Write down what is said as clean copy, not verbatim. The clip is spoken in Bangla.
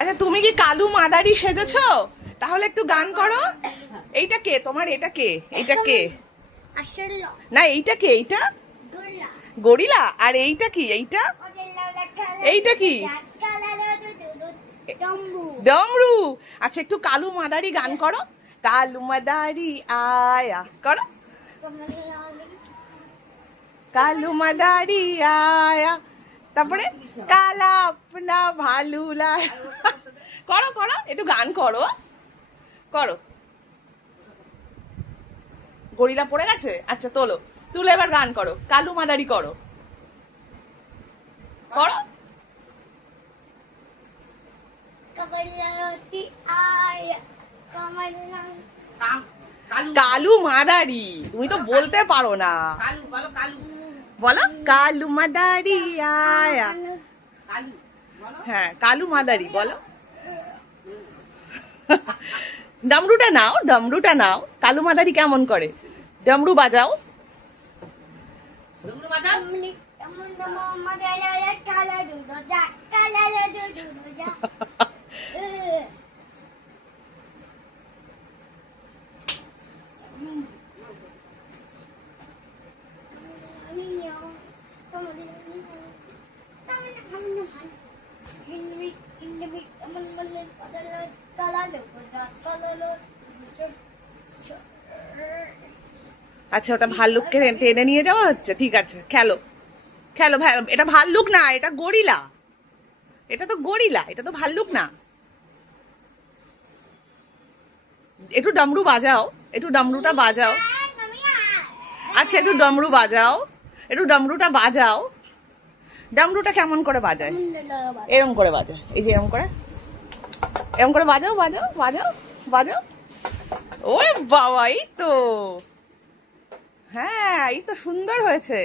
আচ্ছা তুমি কি কালু মাদারি সেজেছো? তাহলে একটু গান করো। এইটা কে তোমার? এটা কে? এইটা কে? না এইটা কে? এইটা গরিলা। আর এইটা কি? এইটা এইটা কি? ডমরু। আচ্ছা একটু কালু মাদারি গান করো। কালু মাদারি আয়া করো। কালু মাদারি আয়া। তারপরে কালা আপনা ভালুলা। করো করো একটু গান করো। করো। গরিলা পড়ে গেছে? আচ্ছা তোলো, তুলে এবার গান করো, কালু মাদারি করো। করো। কালু মাদারি তুমি তো বলতে পারো না। বলো কালু মাদারি আয়া। হ্যাঁ কালু মাদারি বলো। ডমরুটা নাও, ডমরুটা নাও। কালু মাদারি কেমন করে? ডমরু বাজাও। আচ্ছা ওটা ভাল্লুককে টেনে নিয়ে যাওয়া হচ্ছে, ঠিক আছে খেলো খেলো। এটা ভাল্লুক না, এটা গরিলা। এটা তো গরিলা, এটা তো ভাল্লুক না। একটু ডমরু বাজাও, একটু ডমরুটা বাজাও। আচ্ছা একটু ডমরু বাজাও, একটু ডমরুটা বাজাও। ডমরুটা কেমন করে বাজায়? এরম করে বাজায়, এই যে এরম করে, এরম করে বাজাও বাজাও বাজাও বাজাও। ওই বাবা, এই তো, হ্যাঁ এই তো সুন্দর হয়েছে।